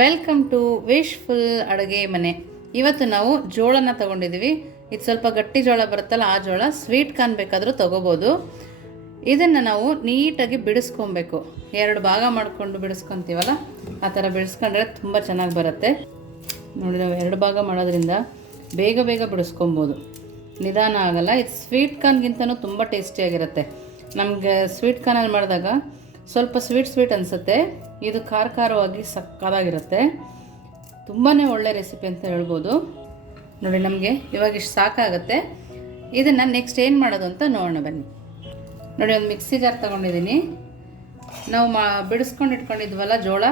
Welcome to wishful ಅಡುಗೆ ಮನೆ. ಇವತ್ತು ನಾವು ಜೋಳನ ತಗೊಂಡಿದ್ದೀವಿ. ಇದು ಸ್ವಲ್ಪ ಗಟ್ಟಿ ಜೋಳ ಬರುತ್ತಲ್ಲ, ಆ ಜೋಳ. ಸ್ವೀಟ್ ಕಾರ್ನ್ ಬೇಕಾದರೂ ತೊಗೋಬೋದು. ಇದನ್ನು ನಾವು ನೀಟಾಗಿ ಬಿಡಿಸ್ಕೊಬೇಕು. 2 ಭಾಗ ಮಾಡಿಕೊಂಡು ಬಿಡಿಸ್ಕೊತೀವಲ್ಲ, ಆ ಥರ ಬಿಡಿಸ್ಕೊಂಡ್ರೆ ತುಂಬ ಚೆನ್ನಾಗಿ ಬರುತ್ತೆ. ನೋಡಿ, ನಾವು 2 ಭಾಗ ಮಾಡೋದ್ರಿಂದ ಬೇಗ ಬೇಗ ಬಿಡಿಸ್ಕೊಬೋದು, ನಿಧಾನ ಆಗಲ್ಲ. ಇದು ಸ್ವೀಟ್ ಕಾರ್ನ್ಗಿಂತನೂ ತುಂಬ ಟೇಸ್ಟಿಯಾಗಿರುತ್ತೆ. ನಮಗೆ ಸ್ವೀಟ್ ಕಾರ್ನಲ್ಲಿ ಮಾಡಿದಾಗ ಸ್ವಲ್ಪ ಸ್ವೀಟ್ ಅನಿಸುತ್ತೆ. ಇದು ಖಾರವಾಗಿ ಸಕ್ಕತ್ತಾಗಿರುತ್ತೆ. ತುಂಬಾ ಒಳ್ಳೆ ರೆಸಿಪಿ ಅಂತ ಹೇಳ್ಬೋದು. ನೋಡಿ, ನಮಗೆ ಇವಾಗ ಇಷ್ಟು ಸಾಕಾಗುತ್ತೆ. ಇದನ್ನು ನೆಕ್ಸ್ಟ್ ಏನು ಮಾಡೋದು ಅಂತ ನೋಡೋಣ ಬನ್ನಿ. ನೋಡಿ, ಒಂದು ಮಿಕ್ಸಿ ಜಾರ್ ತೊಗೊಂಡಿದ್ದೀನಿ. ನಾವು ಬಿಡಿಸ್ಕೊಂಡು ಇಟ್ಕೊಂಡಿದ್ವಲ್ಲ ಜೋಳ,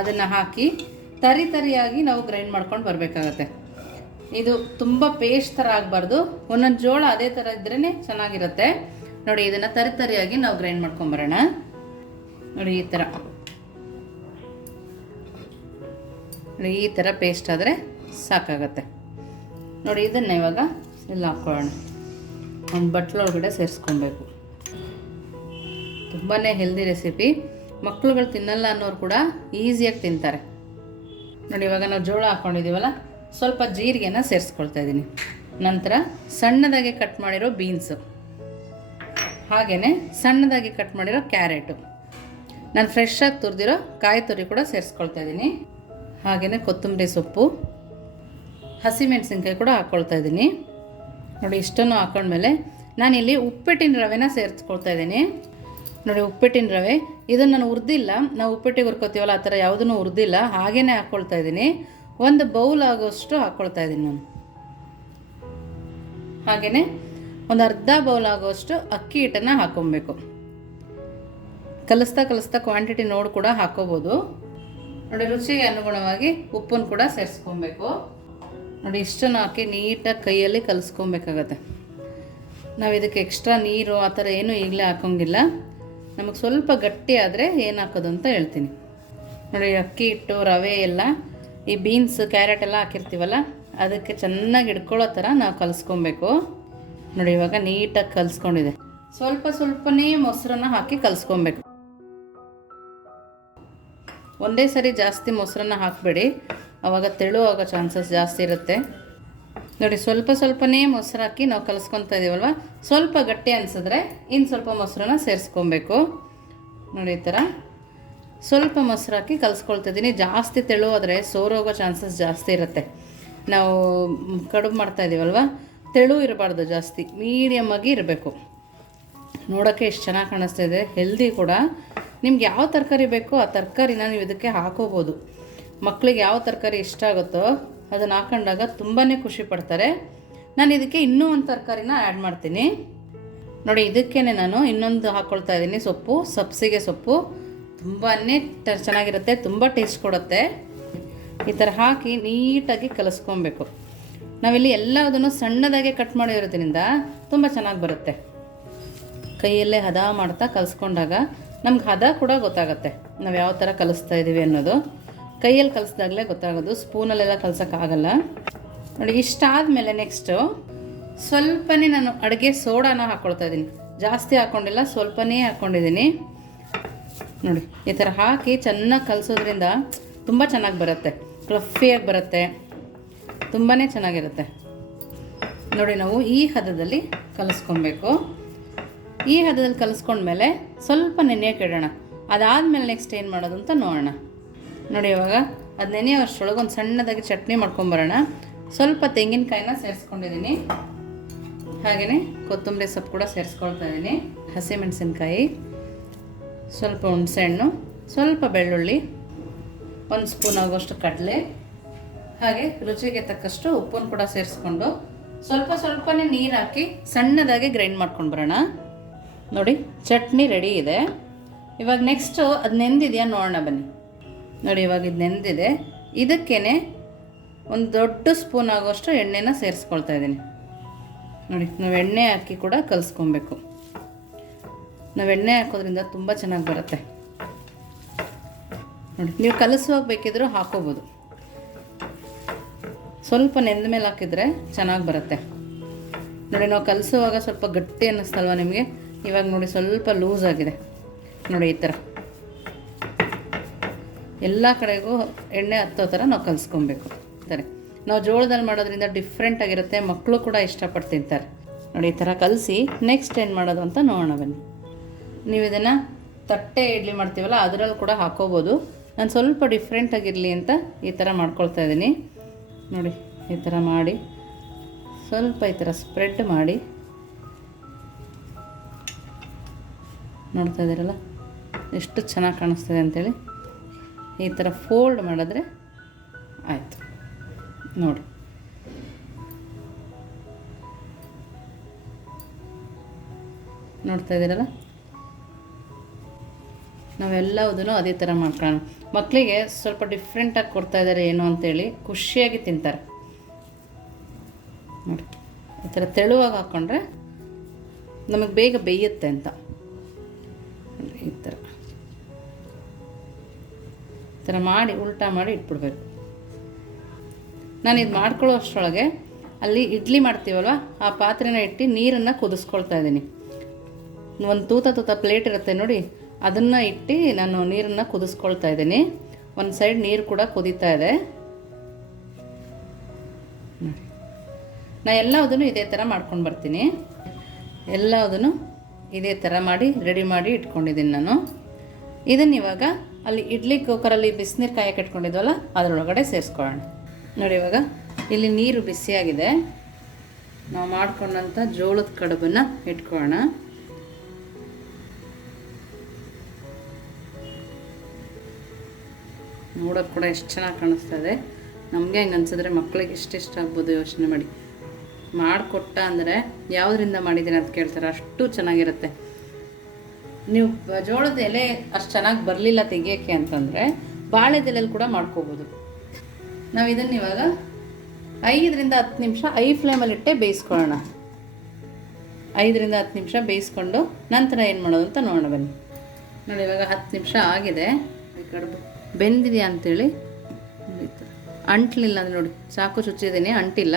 ಅದನ್ನು ಹಾಕಿ ತರಿಯಾಗಿ ನಾವು ಗ್ರೈಂಡ್ ಮಾಡ್ಕೊಂಡು ಬರಬೇಕಾಗತ್ತೆ. ಇದು ತುಂಬ ಪೇಸ್ಟ್ ಥರ ಆಗಬಾರ್ದು. ಒಂದೊಂದು ಜೋಳ ಅದೇ ಥರ ಇದ್ರೇ ಚೆನ್ನಾಗಿರುತ್ತೆ. ನೋಡಿ, ಇದನ್ನು ತರಿಯಾಗಿ ನಾವು ಗ್ರೈಂಡ್ ಮಾಡ್ಕೊಂಬರೋಣ. ನೋಡಿ, ಈ ಥರ ಪೇಸ್ಟ್ ಆದರೆ ಸಾಕಾಗತ್ತೆ. ನೋಡಿ, ಇದನ್ನು ಇವಾಗ ಇಲ್ಲಿ ಹಾಕ್ಕೊಳ್ಳೋಣ. ಒಂದು ಬಟ್ಲೊಳಗಡೆ ಸೇರಿಸ್ಕೊಬೇಕು. ತುಂಬಾ ಹೆಲ್ದಿ ರೆಸಿಪಿ. ಮಕ್ಕಳುಗಳು ತಿನ್ನಲ್ಲ ಅನ್ನೋರು ಕೂಡ ಈಸಿಯಾಗಿ ತಿಂತಾರೆ. ನೋಡಿ, ಇವಾಗ ನಾವು ಜೋಳ ಹಾಕ್ಕೊಂಡಿದ್ದೀವಲ್ಲ, ಸ್ವಲ್ಪ ಜೀರಿಗೆನ ಸೇರಿಸ್ಕೊಳ್ತಾ ಇದ್ದೀನಿ. ನಂತರ ಸಣ್ಣದಾಗಿ ಕಟ್ ಮಾಡಿರೋ ಬೀನ್ಸು, ಹಾಗೆಯೇ ಸಣ್ಣದಾಗಿ ಕಟ್ ಮಾಡಿರೋ ಕ್ಯಾರೆಟು, ನಾನು ಫ್ರೆಶ್ಶಾಗಿ ತುರಿದಿರೋ ಕಾಯಿ ತುರಿ ಕೂಡ ಸೇರಿಸ್ಕೊಳ್ತಾ ಇದ್ದೀನಿ. ಹಾಗೆಯೇ ಕೊತ್ತಂಬರಿ ಸೊಪ್ಪು, ಹಸಿಮೆಣಸಿನ್ಕಾಯಿ ಕೂಡ ಹಾಕ್ಕೊಳ್ತಾ ಇದ್ದೀನಿ. ನೋಡಿ, ಇಷ್ಟನ್ನು ಹಾಕೊಂಡ್ಮೇಲೆ ನಾನಿಲ್ಲಿ ಉಪ್ಪಿಟ್ಟಿನ ರವೆನ ಸೇರಿಸ್ಕೊಳ್ತಾ ಇದ್ದೀನಿ. ನೋಡಿ, ಉಪ್ಪಿಟ್ಟಿನ ರವೆ ಇದನ್ನು ನಾನು ಹುರಿದಿಲ್ಲ. ನಾವು ಉಪ್ಪಿಟ್ಟಿಗೆ ಹುರ್ಕೋತೀವಲ್ಲ, ಆ ಥರ ಯಾವುದನ್ನು ಹುರಿದಿಲ್ಲ, ಹಾಗೇ ಹಾಕ್ಕೊಳ್ತಾ ಇದ್ದೀನಿ. 1 ಬೌಲ್ ಆಗೋಷ್ಟು ಹಾಕ್ಕೊಳ್ತಾ ಇದ್ದೀನಿ ನಾನು. ಹಾಗೆಯೇ ಒಂದು ಅರ್ಧ ಬೌಲ್ ಆಗೋಷ್ಟು ಅಕ್ಕಿ ಹಿಟ್ಟನ್ನು ಹಾಕ್ಕೊಬೇಕು. ಕಲಿಸ್ತಾ ಕ್ವಾಂಟಿಟಿ ನೋಡಿ ಕೂಡ ಹಾಕೋಬೋದು. ನೋಡಿ, ರುಚಿಗೆ ಅನುಗುಣವಾಗಿ ಉಪ್ಪನ್ನು ಕೂಡ ಸೇರಿಸ್ಕೊಬೇಕು. ನೋಡಿ, ಇಷ್ಟನ್ನು ಹಾಕಿ ನೀಟಾಗಿ ಕೈಯಲ್ಲಿ ಕಲಿಸ್ಕೊಬೇಕಾಗತ್ತೆ. ನಾವು ಇದಕ್ಕೆ ಎಕ್ಸ್ಟ್ರಾ ನೀರು ಆ ಥರ ಏನೂ ಈಗಲೇ ಹಾಕೋಂಗಿಲ್ಲ. ನಮಗೆ ಸ್ವಲ್ಪ ಗಟ್ಟಿ ಆದರೆ ಏನು ಹಾಕೋದು ಅಂತ ಹೇಳ್ತೀನಿ. ನೋಡಿ, ಅಕ್ಕಿ ಹಿಟ್ಟು, ರವೆ ಎಲ್ಲ, ಈ ಬೀನ್ಸ್, ಕ್ಯಾರೆಟ್ ಎಲ್ಲ ಹಾಕಿರ್ತೀವಲ್ಲ, ಅದಕ್ಕೆ ಚೆನ್ನಾಗಿ ಹಿಡ್ಕೊಳ್ಳೋ ಥರ ನಾವು ಕಲಿಸ್ಕೊಬೇಕು. ನೋಡಿ, ಇವಾಗ ನೀಟಾಗಿ ಕಲಿಸ್ಕೊಂಡಿದೆ. ಸ್ವಲ್ಪನೇ ಮೊಸರನ್ನ ಹಾಕಿ ಕಲಿಸ್ಕೊಬೇಕು. ಒಂದೇ ಸರಿ ಜಾಸ್ತಿ ಮೊಸರನ್ನ ಹಾಕಬೇಡಿ, ಆವಾಗ ತೆಳು ಆಗೋ ಚಾನ್ಸಸ್ ಜಾಸ್ತಿ ಇರುತ್ತೆ. ನೋಡಿ, ಸ್ವಲ್ಪನೇ ಮೊಸರು ಹಾಕಿ ನಾವು ಕಲಿಸ್ಕೊತಾ ಇದ್ದೀವಲ್ವ, ಸ್ವಲ್ಪ ಗಟ್ಟಿ ಅನಿಸಿದ್ರೆ ಇನ್ನು ಸ್ವಲ್ಪ ಮೊಸರನ್ನ ಸೇರಿಸ್ಕೊಬೇಕು. ನೋಡಿ, ಈ ಥರ ಸ್ವಲ್ಪ ಮೊಸರು ಹಾಕಿ ಕಲಿಸ್ಕೊಳ್ತಿದ್ದೀನಿ. ಜಾಸ್ತಿ ತೆಳು ಆದರೆ ಸೋರೋಗೋ ಚಾನ್ಸಸ್ ಜಾಸ್ತಿ ಇರುತ್ತೆ. ನಾವು ಕಡುಬು ಮಾಡ್ತಾ ಇದ್ದೀವಲ್ವ, ತೆಳು ಇರಬಾರ್ದು, ಜಾಸ್ತಿ ಮೀಡಿಯಮ್ ಆಗಿ ಇರಬೇಕು. ನೋಡೋಕ್ಕೆ ಎಷ್ಟು ಚೆನ್ನಾಗಿ ಕಾಣಿಸ್ತಾ ಇದೆ, ಹೆಲ್ದಿ ಕೂಡ. ನಿಮ್ಗೆ ಯಾವ ತರಕಾರಿ ಬೇಕೋ ಆ ತರಕಾರಿನ ನೀವು ಇದಕ್ಕೆ ಹಾಕೋಬೋದು. ಮಕ್ಕಳಿಗೆ ಯಾವ ತರಕಾರಿ ಇಷ್ಟ ಆಗುತ್ತೋ ಅದನ್ನು ಹಾಕೊಂಡಾಗ ತುಂಬಾ ಖುಷಿ ಪಡ್ತಾರೆ. ನಾನು ಇದಕ್ಕೆ ಇನ್ನೂ ಒಂದು ತರಕಾರಿನ ಆ್ಯಡ್ ಮಾಡ್ತೀನಿ. ನೋಡಿ, ಇದಕ್ಕೇ ನಾನು ಇನ್ನೊಂದು ಹಾಕ್ಕೊಳ್ತಾ ಇದ್ದೀನಿ, ಸೊಪ್ಪು, ಸಬ್ಸಿಗೆ ಸೊಪ್ಪು. ತುಂಬಾ ಚೆನ್ನಾಗಿರುತ್ತೆ, ತುಂಬ ಟೇಸ್ಟ್ ಕೊಡುತ್ತೆ. ಈ ಥರ ಹಾಕಿ ನೀಟಾಗಿ ಕಲಿಸ್ಕೊಬೇಕು. ನಾವಿಲ್ಲಿ ಎಲ್ಲದನ್ನು ಸಣ್ಣದಾಗೆ ಕಟ್ ಮಾಡಿರೋದ್ರಿಂದ ತುಂಬ ಚೆನ್ನಾಗಿ ಬರುತ್ತೆ. ಕೈಯಲ್ಲೇ ಹದ ಮಾಡ್ತಾ ಕಲಿಸ್ಕೊಂಡಾಗ ನಮ್ಗೆ ಹದ ಕೂಡ ಗೊತ್ತಾಗುತ್ತೆ, ನಾವು ಯಾವ ಥರ ಕಲಿಸ್ತಾ ಇದ್ದೀವಿ ಅನ್ನೋದು. ಕೈಯಲ್ಲಿ ಕಲಿಸ್ದಾಗಲೇ ಗೊತ್ತಾಗೋದು, ಸ್ಪೂನಲ್ಲೆಲ್ಲ ಕಲ್ಸೋಕ್ಕಾಗಲ್ಲ. ನೋಡಿ, ಇಷ್ಟಾದಮೇಲೆ ನೆಕ್ಸ್ಟು ಸ್ವಲ್ಪನೇ ನಾನು ಅಡುಗೆ ಸೋಡಾನ ಹಾಕ್ಕೊಳ್ತಾ ಇದ್ದೀನಿ. ಜಾಸ್ತಿ ಹಾಕ್ಕೊಂಡಿಲ್ಲ, ಸ್ವಲ್ಪನೇ ಹಾಕ್ಕೊಂಡಿದ್ದೀನಿ. ನೋಡಿ, ಈ ಥರ ಹಾಕಿ ಚೆನ್ನಾಗಿ ಕಲಿಸೋದ್ರಿಂದ ತುಂಬ ಚೆನ್ನಾಗಿ ಬರುತ್ತೆ, ಫ್ಲಫಿಯಾಗಿ ಬರುತ್ತೆ, ತುಂಬಾ ಚೆನ್ನಾಗಿರುತ್ತೆ. ನೋಡಿ, ನಾವು ಈ ಹದದಲ್ಲಿ ಕಲಿಸ್ಕೊಬೇಕು. ಈ ಹದದಲ್ಲಿ ಕಲಿಸ್ಕೊಂಡ್ಮೇಲೆ ಸ್ವಲ್ಪ ನೆನೆಯೋಕೆ ಇಡೋಣ. ಅದಾದಮೇಲೆ ನೆಕ್ಸ್ಟ್ ಏನು ಮಾಡೋದು ಅಂತ ನೋಡೋಣ. ನೋಡಿ, ಇವಾಗ ಅದು ನೆನೆಯೋಷ್ಟರೊಳಗೆ ಒಂದು ಸಣ್ಣದಾಗಿ ಚಟ್ನಿ ಮಾಡ್ಕೊಂಬರೋಣ. ಸ್ವಲ್ಪ ತೆಂಗಿನಕಾಯಿನ ಸೇರಿಸ್ಕೊಂಡಿದ್ದೀನಿ. ಹಾಗೆಯೇ ಕೊತ್ತಂಬರಿ ಸೊಪ್ಪು ಕೂಡ ಸೇರಿಸ್ಕೊಳ್ತಾ ಇದ್ದೀನಿ. ಹಸಿಮೆಣಸಿನ್ಕಾಯಿ, ಸ್ವಲ್ಪ ಹುಣಸೆಹಣ್ಣು, ಸ್ವಲ್ಪ ಬೆಳ್ಳುಳ್ಳಿ, 1 ಸ್ಪೂನ್ ಆಗೋಷ್ಟು ಕಡಲೆ, ಹಾಗೆ ರುಚಿಗೆ ತಕ್ಕಷ್ಟು ಉಪ್ಪನ್ನು ಕೂಡ ಸೇರಿಸ್ಕೊಂಡು ಸ್ವಲ್ಪನೇ ನೀರು ಹಾಕಿ ಸಣ್ಣದಾಗಿ ಗ್ರೈಂಡ್ ಮಾಡ್ಕೊಂಡು ಬರೋಣ. ನೋಡಿ, ಚಟ್ನಿ ರೆಡಿ ಇದೆ. ಇವಾಗ ನೆಕ್ಸ್ಟು ಅದು ನೆಂದಿದೆಯಾ ನೋಡೋಣ ಬನ್ನಿ. ನೋಡಿ, ಇವಾಗ ಇದು ನೆಂದಿದೆ. ಇದಕ್ಕೇ ಒಂದು ದೊಡ್ಡ ಸ್ಪೂನ್ ಆಗೋಷ್ಟು ಎಣ್ಣೆನ ಸೇರಿಸ್ಕೊಳ್ತಾ ಇದ್ದೀನಿ. ನೋಡಿ, ನಾವು ಎಣ್ಣೆ ಹಾಕಿ ಕೂಡ ಕಲಿಸ್ಕೊಬೇಕು. ನಾವು ಎಣ್ಣೆ ಹಾಕೋದ್ರಿಂದ ತುಂಬ ಚೆನ್ನಾಗಿ ಬರುತ್ತೆ. ನೋಡಿ, ನೀವು ಕಲಿಸುವಾಗ ಬೇಕಿದ್ರೂ ಹಾಕೋಬೋದು. ಸ್ವಲ್ಪ ನೆಂದ ಮೇಲೆ ಹಾಕಿದರೆ ಚೆನ್ನಾಗಿ ಬರುತ್ತೆ. ನೋಡಿ, ನಾವು ಕಲಿಸುವಾಗ ಸ್ವಲ್ಪ ಗಟ್ಟಿ ಅನ್ನಿಸ್ತಲ್ವ ನಿಮಗೆ? ಇವಾಗ ನೋಡಿ, ಸ್ವಲ್ಪ ಲೂಸ್ ಆಗಿದೆ. ನೋಡಿ, ಈ ಥರ ಎಲ್ಲ ಕಡೆಗೂ ಎಣ್ಣೆ ಹತ್ತೋ ಥರ ನಾವು ಕಲಿಸ್ಕೊಬೇಕು ಅಂತಾರೆ. ನಾವು ಜೋಳದಲ್ಲಿ ಮಾಡೋದ್ರಿಂದ ಡಿಫ್ರೆಂಟಾಗಿರುತ್ತೆ, ಮಕ್ಕಳು ಕೂಡ ಇಷ್ಟಪಟ್ಟು ತಿಂತಾರೆ. ನೋಡಿ ಈ ಥರ ಕಲಸಿ ನೆಕ್ಸ್ಟ್ ಏನು ಮಾಡೋದು ಅಂತ ನೋಡೋಣ ಬನ್ನಿ. ನೀವು ಇದನ್ನು ತಟ್ಟೆ ಇಡ್ಲಿ ಮಾಡ್ತೀವಲ್ಲ ಅದರಲ್ಲಿ ಕೂಡ ಹಾಕೋಬೋದು. ನಾನು ಸ್ವಲ್ಪ ಡಿಫ್ರೆಂಟಾಗಿರಲಿ ಅಂತ ಈ ಥರ ಮಾಡ್ಕೊಳ್ತಾ ಇದ್ದೀನಿ. ನೋಡಿ ಈ ಥರ ಮಾಡಿ ಸ್ವಲ್ಪ ಈ ಥರ ಸ್ಪ್ರೆಡ್ ಮಾಡಿ, ನೋಡ್ತಾ ಇದ್ದೀರಲ್ಲ ಎಷ್ಟು ಚೆನ್ನಾಗಿ ಕಾಣಿಸ್ತಿದೆ ಅಂಥೇಳಿ. ಈ ಥರ ಫೋಲ್ಡ್ ಮಾಡಿದ್ರೆ ಆಯಿತು. ನೋಡಿ ನೋಡ್ತಾ ಇದ್ದೀರಲ್ಲ, ನಾವೆಲ್ಲದನ್ನು ಅದೇ ಥರ ಮಾಡ್ಕೊಳ್ಳೋಣ. ಮಕ್ಕಳಿಗೆ ಸ್ವಲ್ಪ ಡಿಫ್ರೆಂಟಾಗಿ ಕೊಡ್ತಾಯಿದ್ದಾರೆ ಏನು ಅಂತೇಳಿ ಖುಷಿಯಾಗಿ ತಿಂತಾರೆ. ನೋಡಿ ಈ ಥರ ತೆಳುವಾಗಿ ಹಾಕ್ಕೊಂಡ್ರೆ ನಮಗೆ ಬೇಗ ಬೇಯುತ್ತೆ ಅಂತ. ಈ ಥರ ಮಾಡಿ ಉಲ್ಟಾ ಮಾಡಿ ಇಟ್ಬಿಡ್ಬೇಕು. ನಾನು ಇದು ಮಾಡ್ಕೊಳ್ಳೋ ಅಷ್ಟರೊಳಗೆ ಅಲ್ಲಿ ಇಡ್ಲಿ ಮಾಡ್ತೀವಲ್ವ ಆ ಪಾತ್ರೆನ ಇಟ್ಟು ನೀರನ್ನು ಕುದಿಸ್ಕೊಳ್ತಾ ಇದ್ದೀನಿ. ಒಂದು ತೂತ ಪ್ಲೇಟ್ ಇರುತ್ತೆ ನೋಡಿ, ಅದನ್ನು ಇಟ್ಟು ನಾನು ನೀರನ್ನು ಕುದಿಸ್ಕೊಳ್ತಾ ಇದ್ದೀನಿ. ಒಂದು ಸೈಡ್ ನೀರು ಕೂಡ ಕುದೀತಾ ಇದೆ. ನೋಡಿ ನಾನು ಎಲ್ಲದನ್ನು ಇದೇ ಥರ ಮಾಡ್ಕೊಂಡು ಬರ್ತೀನಿ. ಎಲ್ಲದನ್ನು ಇದೇ ಥರ ಮಾಡಿ ರೆಡಿ ಮಾಡಿ ಇಟ್ಕೊಂಡಿದ್ದೀನಿ ನಾನು. ಇದನ್ನು ಇವಾಗ ಅಲ್ಲಿ ಇಡ್ಲಿ ಕುಕ್ಕರಲ್ಲಿ ಬಿಸಿನೀರು ಕಾಯಕ್ಕೆ ಇಟ್ಕೊಂಡಿದ್ವಲ್ಲ ಅದರೊಳಗಡೆ ಸೇರಿಸ್ಕೊಳ್ಳೋಣ. ನೋಡಿ ಇವಾಗ ಇಲ್ಲಿ ನೀರು ಬಿಸಿಯಾಗಿದೆ. ನಾವು ಮಾಡ್ಕೊಂಡಂಥ ಜೋಳದ ಕಡುಬನ್ನು ಇಟ್ಕೊಳ್ಳೋಣ. ನೋಡೋಕೆ ಕೂಡ ಎಷ್ಟು ಚೆನ್ನಾಗಿ ಕಾಣಿಸ್ತಾ ಇದೆ. ನಮಗೆ ಹೆಂಗೆ ಅನ್ಸಿದ್ರೆ ಮಕ್ಕಳಿಗೆ ಇಷ್ಟ ಆಗ್ಬೋದು. ಯೋಚನೆ ಮಾಡಿ, ಮಾಡಿಕೊಟ್ಟ ಅಂದರೆ ಯಾವುದರಿಂದ ಮಾಡಿದ್ದೀನಿ ಅಂತ ಕೇಳ್ತಾರೆ, ಅಷ್ಟು ಚೆನ್ನಾಗಿರುತ್ತೆ. ನೀವು ಜೋಳದ ಎಲೆ ಅಷ್ಟು ಚೆನ್ನಾಗಿ ಬರಲಿಲ್ಲ ತೆಗಿಯೋಕ್ಕೆ ಅಂತಂದರೆ ಬಾಳೆದೆಲೆಯಲ್ಲಿ ಕೂಡ ಮಾಡ್ಕೋಬೋದು. ನಾವು ಇದನ್ನು ಇವಾಗ 5ರಿಂದ 10 ನಿಮಿಷ ಫ್ಲೇಮಲ್ಲಿ ಇಟ್ಟೆ ಬೇಯಿಸ್ಕೊಳ್ಳೋಣ. 5ರಿಂದ 10 ನಿಮಿಷ ಬೇಯಿಸ್ಕೊಂಡು ನಂತರ ಏನು ಮಾಡೋದು ಅಂತ ನೋಡೋಣ ಬನ್ನಿ. ನೋಡಿ ಇವಾಗ 10 ನಿಮಿಷ ಆಗಿದೆ. ಕಡುಬು ಬೆಂದಿದೆಯಾ ಅಂಥೇಳಿ ಅಂಟ್ಲಿಲ್ಲ ಅಂದರೆ ನೋಡಿ ಚಾಕು ಚುಚ್ಚಿದ್ದೀನಿ, ಅಂಟಿಲ್ಲ.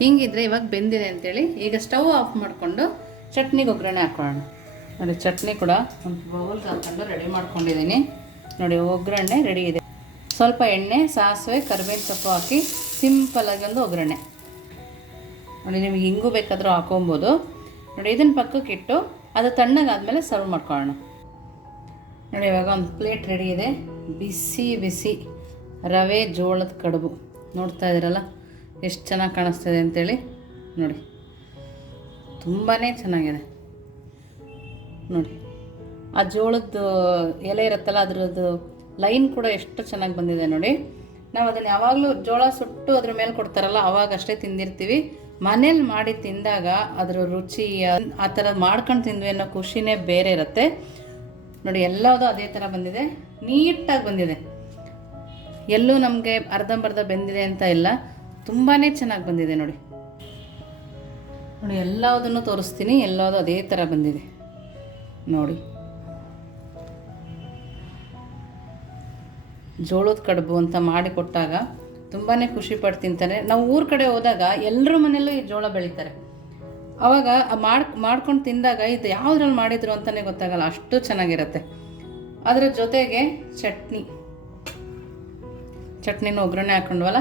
ಹಿಂಗಿದ್ರೆ ಇವಾಗ ಬೆಂದಿದೆ ಅಂಥೇಳಿ ಈಗ ಸ್ಟವ್ ಆಫ್ ಮಾಡಿಕೊಂಡು ಚಟ್ನಿಗೆ ಒಗ್ಗರಣೆ ಹಾಕೊಳ್ಳೋಣ. ನೋಡಿ ಚಟ್ನಿ ಕೂಡ ಒಂದು ಬೌಲ್ಗೆ ಹಾಕ್ಕೊಂಡು ರೆಡಿ ಮಾಡ್ಕೊಂಡಿದ್ದೀನಿ. ನೋಡಿ ಒಗ್ಗರಣೆ ರೆಡಿ ಇದೆ. ಸ್ವಲ್ಪ ಎಣ್ಣೆ, ಸಾಸಿವೆ, ಕರಿಬೇವಿನ ಸೊಪ್ಪು ಹಾಕಿ ಸಿಂಪಲಾಗಿ ಒಂದು ಒಗ್ಗರಣೆ. ನೋಡಿ ನಿಮಗೆ ಹಿಂಗೂ ಬೇಕಾದರೂ ಹಾಕೊಬೋದು. ನೋಡಿ ಇದನ್ನು ಪಕ್ಕಕ್ಕೆ ಇಟ್ಟು ಅದು ತಣ್ಣಗಾದ್ಮೇಲೆ ಸರ್ವ್ ಮಾಡ್ಕೊಳ್ಳೋಣ. ನೋಡಿ ಇವಾಗ ಒಂದು ಪ್ಲೇಟ್ ರೆಡಿ ಇದೆ. ಬಿಸಿ ಬಿಸಿ ರವೆ ಜೋಳದ ಕಡುಬು ನೋಡ್ತಾ ಇದ್ದೀರಲ್ಲ ಎಷ್ಟು ಚೆನ್ನಾಗಿ ಕಾಣಿಸ್ತಿದೆ ಅಂಥೇಳಿ. ನೋಡಿ ತುಂಬಾ ಚೆನ್ನಾಗಿದೆ. ನೋಡಿ ಆ ಜೋಳದ ಎಲೆ ಇರುತ್ತಲ್ಲ ಅದರದ್ದು ಲೈನ್ ಕೂಡ ಎಷ್ಟು ಚೆನ್ನಾಗಿ ಬಂದಿದೆ ನೋಡಿ. ನಾವು ಅದನ್ನು ಯಾವಾಗಲೂ ಜೋಳ ಸುಟ್ಟು ಅದ್ರ ಮೇಲೆ ಕೊಡ್ತಾರಲ್ಲ ಅವಾಗ ಅಷ್ಟೇ ತಿಂದಿರ್ತೀವಿ. ಮನೇಲಿ ಮಾಡಿ ತಿಂದಾಗ ಅದರ ರುಚಿ ಆ ಥರ ಮಾಡ್ಕೊಂಡು ತಿಂದ್ವಿ ಅನ್ನೋ ಖುಷಿನೇ ಬೇರೆ ಇರುತ್ತೆ. ನೋಡಿ ಎಲ್ಲದೂ ಅದೇ ಥರ ಬಂದಿದೆ, ನೀಟಾಗಿ ಬಂದಿದೆ. ಎಲ್ಲೂ ನಮಗೆ ಅರ್ಧಂಬರ್ಧ ಬೆಂದಿದೆ ಅಂತ ಇಲ್ಲ, ತುಂಬಾ ಚೆನ್ನಾಗಿ ಬಂದಿದೆ. ನೋಡಿ ನೋಡಿ ಎಲ್ಲದನ್ನು ತೋರಿಸ್ತೀನಿ, ಎಲ್ಲದೂ ಅದೇ ಥರ ಬಂದಿದೆ ನೋಡಿ. ಜೋಳದ ಕಡುಬು ಅಂತ ಮಾಡಿಕೊಟ್ಟಾಗ ತುಂಬಾ ಖುಷಿ ಪಟ್ಟು ತಿಂತಾರೆ. ನಾವು ಊರ ಕಡೆ ಹೋದಾಗ ಎಲ್ಲರ ಮನೆಯಲ್ಲೂ ಈ ಜೋಳ ಬೆಳೀತಾರೆ. ಆವಾಗ ಮಾಡ್ಕೊಂಡು ತಿಂದಾಗ ಇದು ಯಾವುದ್ರಲ್ಲಿ ಮಾಡಿದ್ರು ಅಂತಲೇ ಗೊತ್ತಾಗಲ್ಲ, ಅಷ್ಟು ಚೆನ್ನಾಗಿರುತ್ತೆ. ಅದರ ಜೊತೆಗೆ ಚಟ್ನಿನೂ ಒಗ್ಗರಣೆ ಹಾಕ್ಕೊಂಡ್ವಲ್ಲ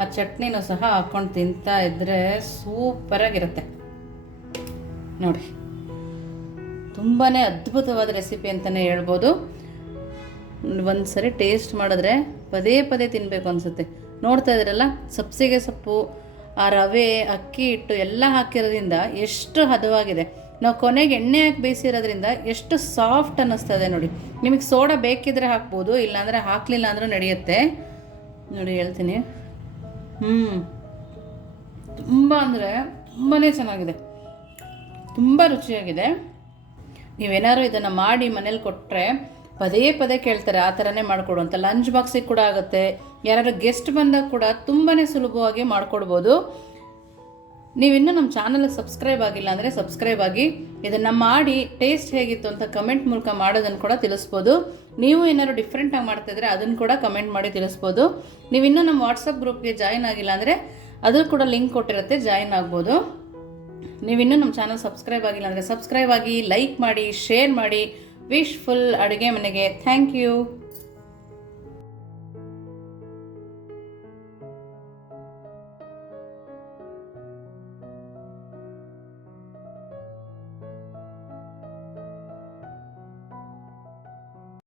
ಆ ಚಟ್ನಿನೂ ಸಹ ಹಾಕ್ಕೊಂಡು ತಿಂತಾ ಇದ್ದರೆ ಸೂಪರಾಗಿರುತ್ತೆ. ನೋಡಿ ತುಂಬಾ ಅದ್ಭುತವಾದ ರೆಸಿಪಿ ಅಂತಲೇ ಹೇಳ್ಬೋದು. ಒಂದು ಸರಿ ಟೇಸ್ಟ್ ಮಾಡಿದ್ರೆ ಪದೇ ಪದೇ ತಿನ್ನಬೇಕು ಅನಿಸುತ್ತೆ. ನೋಡ್ತಾ ಇದ್ದೀರಲ್ಲ ಸಬ್ಸಿಗೆ ಸೊಪ್ಪು, ಆ ರವೆ, ಅಕ್ಕಿ ಹಿಟ್ಟು ಎಲ್ಲ ಹಾಕಿರೋದ್ರಿಂದ ಎಷ್ಟು ಹದವಾಗಿದೆ. ನಾವು ಕೊನೆಗೆ ಎಣ್ಣೆ ಹಾಕಿ ಬೇಯಿಸಿರೋದ್ರಿಂದ ಎಷ್ಟು ಸಾಫ್ಟ್ ಅನ್ನಿಸ್ತದೆ ನೋಡಿ. ನಿಮಗೆ ಸೋಡಾ ಬೇಕಿದ್ರೆ ಹಾಕ್ಬೋದು, ಇಲ್ಲಾಂದರೆ ಹಾಕಲಿಲ್ಲ ಅಂದರೂ ನಡೆಯುತ್ತೆ. ನೋಡಿ ಹೇಳ್ತೀನಿ, ತುಂಬ ಅಂದರೆ ತುಂಬಾ ಚೆನ್ನಾಗಿದೆ, ತುಂಬ ರುಚಿಯಾಗಿದೆ. ನೀವೇನಾದ್ರು ಇದನ್ನು ಮಾಡಿ ಮನೇಲಿ ಕೊಟ್ಟರೆ ಪದೇ ಪದೇ ಕೇಳ್ತಾರೆ ಆ ಥರನೇ ಮಾಡಿಕೊಡು ಅಂತ. ಲಂಚ್ ಬಾಕ್ಸಿಗೆ ಕೂಡ ಆಗುತ್ತೆ. ಯಾರಾದ್ರು ಗೆಸ್ಟ್ ಬಂದಾಗ ಕೂಡ ತುಂಬಾ ಸುಲಭವಾಗಿ ಮಾಡಿಕೊಡ್ಬೋದು. ನೀವಿನ್ನೂ ನಮ್ಮ ಚಾನಲ್ಗೆ ಸಬ್ಸ್ಕ್ರೈಬ್ ಆಗಿಲ್ಲ ಅಂದರೆ ಸಬ್ಸ್ಕ್ರೈಬ್ ಆಗಿ. ಇದನ್ನು ಮಾಡಿ ಟೇಸ್ಟ್ ಹೇಗಿತ್ತು ಅಂತ ಕಮೆಂಟ್ ಮೂಲಕ ಮಾಡೋದನ್ನು ಕೂಡ ತಿಳಿಸ್ಬೋದು. ನೀವು ಏನಾದ್ರು ಡಿಫ್ರೆಂಟಾಗಿ ಮಾಡ್ತಾಯಿದ್ರೆ ಅದನ್ನು ಕೂಡ ಕಮೆಂಟ್ ಮಾಡಿ ತಿಳಿಸ್ಬೋದು. ನೀವಿನ್ನೂ ನಮ್ಮ ವಾಟ್ಸಪ್ ಗ್ರೂಪ್ಗೆ ಜಾಯಿನ್ ಆಗಿಲ್ಲ ಅಂದರೆ ಅದು ಕೂಡ ಲಿಂಕ್ ಕೊಟ್ಟಿರುತ್ತೆ, ಜಾಯಿನ್ ಆಗ್ಬೋದು. ನೀವಿನ್ನೂ ನಮ್ಮ ಚಾನಲ್ ಸಬ್ಸ್ಕ್ರೈಬ್ ಆಗಿಲ್ಲ ಅಂದರೆ ಸಬ್ಸ್ಕ್ರೈಬ್ ಆಗಿ, ಲೈಕ್ ಮಾಡಿ, ಶೇರ್ ಮಾಡಿ. ವಿಶ್ ಫುಲ್ ಅಡುಗೆ ಮನೆಗೆ ಥ್ಯಾಂಕ್ ಯು.